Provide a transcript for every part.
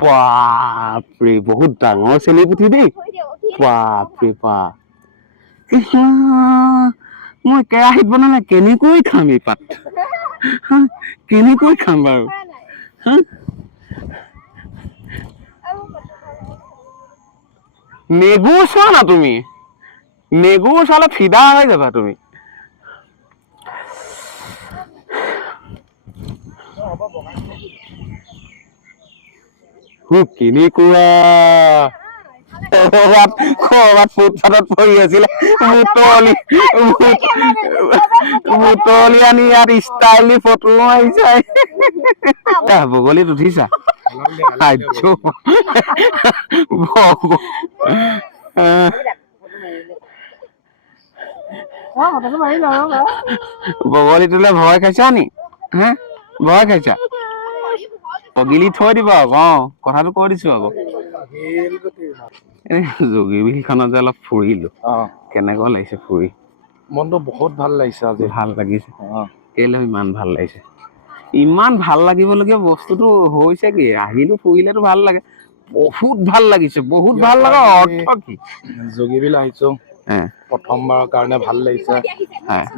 বাপৰে বহুত ডাঙৰ চেলি পুঠি দেই বাপৰে বাপ মই কেৰাহীত বনালে কেনেকৈ খাম এই পাত কেনেকৈ খাম বাৰু নেগুৰ চোৱা না তুমি নেগুৰ চালে ফিদা হৈ যাবা তুমি কেনেকুৱা ফুটপাথত পৰি আছিলে বুটলি আনি ইয়াত ষ্টাইল দি ফটো মাৰিছে বগলীত উঠিছা বগলীটোলে ভয় খাইছা নি হে ভয় খাইছা গিলি থৈ দিবা আকৌ কথাটো কৈ দিছো আকৌ যোগীবিল খনত যে অলপ ফুৰিলো কেনেকুৱা লাগিছে ফুৰি মনটো বহুত ভাল লাগিছে আজি ভাল লাগিছে কেলে ইমান ভাল লাগিছে ইমান ভাল লাগিবলগীয়া বস্তুটো হৈছে কি আহিলো ফুৰিলেতো ভাল লাগে বহুত ভাল লাগিছে বহুত ভাল লগা অৰ্থ কি যোগীবিল আহিছো প্ৰথমবাৰৰ কাৰণে ভাল লাগিছে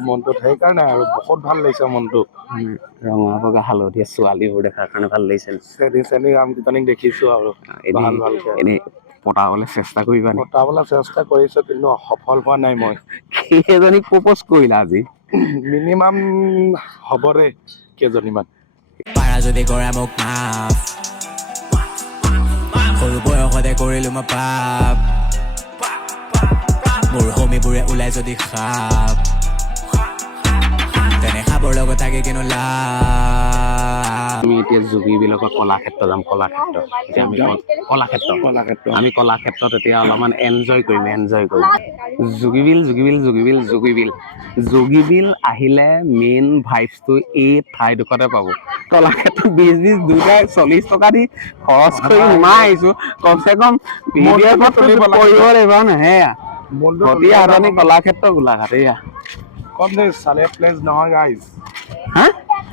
মনটোত সেইকাৰণে আৰু বহুত ভাল লাগিছে মনটো ৰঙা বগা হালধীয়া ছোৱালীবোৰ দেখাৰ কাৰণে ভাল লাগিছে চেনী ৰাম কীৰ্তনীক দেখিছো আৰু ভাল ভালকে এনেই পটাবলৈ চেষ্টা কৰিবা পটাবলৈ চেষ্টা কৰিছো কিন্তু সফল হোৱা নাই মই কেইজনীক প্ৰপ'জ কৰিলা আজি মিনিমাম হ'ব দে কেইজনীমান পাৰা যদি কৰা মোক মাফ সৰু বয়সতে কৰিলো মই পাপ মোৰ হমিবোৰে ওলাই যদি খাপ তেনে খাবৰ লগত থাকে কিন্তু লাভ আমি এতিয়া যোগীবিলাকৰ কলাক্ষেত্ৰ যাম কলাক্ষেত্ৰ এতিয়া আমি কলাক্ষেত্ৰ আমি কলাক্ষেত্ৰত এতিয়া অলপমান এনজয় কৰিম যোগীবিল আহিলে মেইন ভাইবছটো এই ঠাইডোখৰতে পাব কলাক্ষেত্ৰ 20 দুটাই 40 টকা দি খৰচ কৰি সোমাই আহিছো কমচে কম কৰিব লাগিব নাহে কলাক্ষেত্ৰ গোলাঘাট এয়া কম দে চালিয়া প্লেচ নহয় গাইজ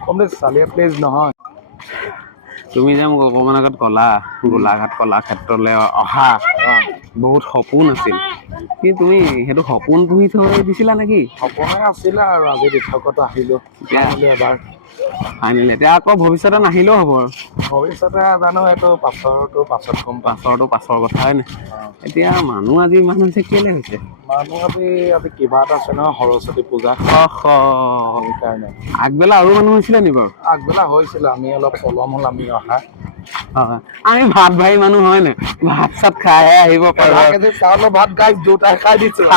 কম দে চালিয়া প্লেচ নহয় তুমি যে মোক অকমান আগত কলা গোলাঘাট কলাক্ষেত্ৰলৈ অহা বহুত সপোন আছিল কি তুমি সেইটো সপোন পুহি থৈ দিছিলা নেকি সপোনে আছিলে আৰু আজি দিঠকত আহিলো এবাৰ ফাইনেলি এতিয়া আকৌ ভৱিষ্যতে নাহিলেও হ'ব আৰু ভৱিষ্যতে জানো এইটো পাছত কম পাছৰ কথা হয় নাই এতিয়া মানুহ আজি ইমান হৈছে কেলে হৈছে মানুহ আজি কিবা এটা আছে নহয় সৰস্বতী পূজা সেইকাৰণে আগবেলা আৰু মানুহ হৈছিলে নি বাৰু আগবেলা হৈছিলে আমি অলপ পলম হ'ল আমি অহা আমি ভাত ভাই মানুহ হয় নাই ভাত চাত খাইহে আহিব পাৰো চাউলৰ ভাত গাইছ দুটাই খাই দিছো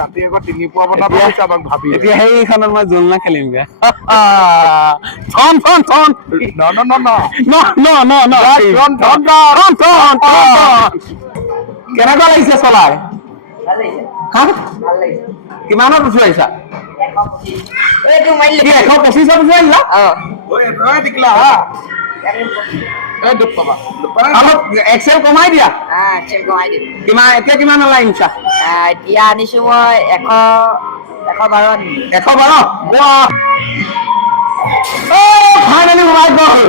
ৰাতি আকৌ 3 পোৱা বনাব হৈছে আমাক ভাবি এতিয়া সেইখনত মই জোলনা খেলিমগে কেনেকুৱা লাগিছে চলাই কিমানত উঠুৱাইছা 125 এক্সেল কমাই দিয়া এতিয়া কিমান লাইনছা এতিয়া আনিছো মই 112 ফাইনেলি সোমাই গ'ল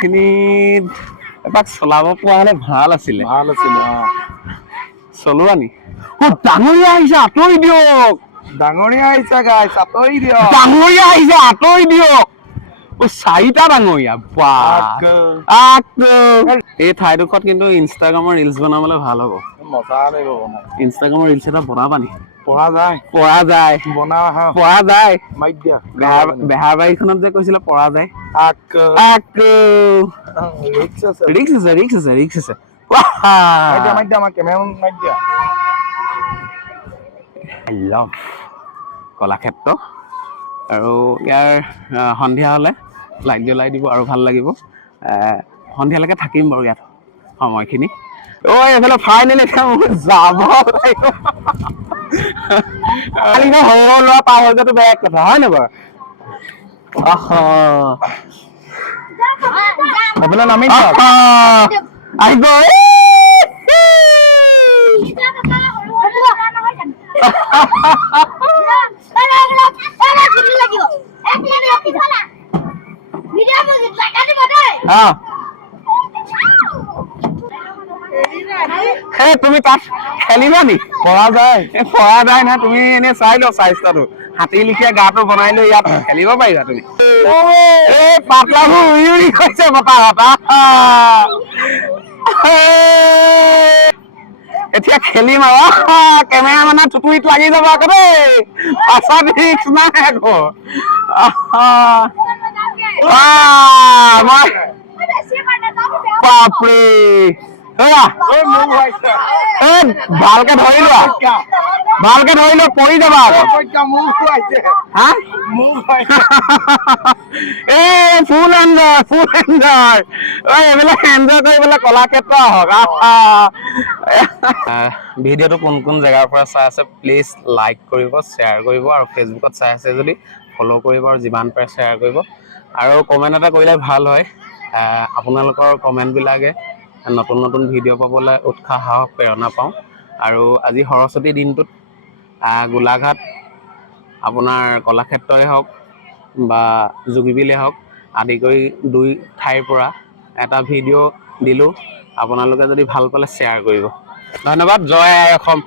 খিনিত এপাক চলাব পৰা হলে ভাল আছিলে চলোৱা নি ডাঙৰীয়া আহিছে আঁতৰি দিয়ক ডাঙৰীয়া আহিছে গাইছ আঁতৰি দিয়ক ডাঙৰীয়া আহিছে আঁতৰি দিয়ক 4টা ডাঙৰীয়া এই ঠাইডোখৰত কিন্তু ইনষ্টাগ্ৰামৰ ৰিলচ বনাবলৈ ভাল হ'ব মজা লাগিব ইনষ্টাগ্ৰামৰ ৰিলচ এটা বনাবা নি পৰা যায় মাইক দিয়া বেহাৰবাৰীখনত যে কৈছিলে পৰা যায় ৰিক্স আছে কলাক্ষেত্ৰ আৰু ইয়াৰ সন্ধিয়া হ'লে লাইট জ্বলাই দিব আৰু ভাল লাগিব সন্ধিয়ালৈকে থাকিম বাৰু ইয়াত সময়খিনি এইফালে ফাইনেলি যাব লাগিব সৰু ল'ৰা পাৰ হৈ যোৱাটো বেয়া কথা হয় নে বাৰু এইফালে নামি আহিব তুমি তাত খেলিবা নি পৰা যায় না তুমি এনে চাই লো স্বাস্থ্যটো হাতী লিখীয়া গাটো বনাই লৈ ইয়াত খেলিব পাৰিবা তুমি এই পাতলাবোৰ উৰি উৰি গৈছে বতাহত এতিয়া খেলিম আৰু কেমেৰা মানে টুটুৰিত লাগি যাব আকৌ দেই পাছত ৰিক্স নাই আকৌ বাপৰে ভালকে ধৰি লোৱা পৰি যাবা ফুল এনজয় এইবিলাক এনজয় কৰিবলৈ কলাক্ষেত্ৰ আহক ভিডিঅ'টো কোন কোন জেগাৰ পৰা চাই আছে প্লিজ লাইক কৰিব শ্বেয়াৰ কৰিব আৰু ফেচবুকত চাই আছে যদি ফ'ল' কৰিব আৰু যিমান পাৰে শ্বেয়াৰ কৰিব আৰু কমেণ্ট এটা কৰিলে ভাল হয় আপোনালোকৰ কমেণ্টবিলাকে নতুন নতুন ভিডিঅ' পাবলৈ উৎসাহ প্ৰেৰণা পাওঁ আৰু আজি সৰস্বতী দিনটোত গোলাঘাট আপোনাৰ কলাক্ষেত্ৰই হওক বা জুগিবিলে হওক আদি কৰি 2 ঠাইৰ পৰা এটা ভিডিঅ' দিলোঁ আপোনালোকে যদি ভাল পালে শ্বেয়াৰ কৰিব ধন্যবাদ জয় আই অসম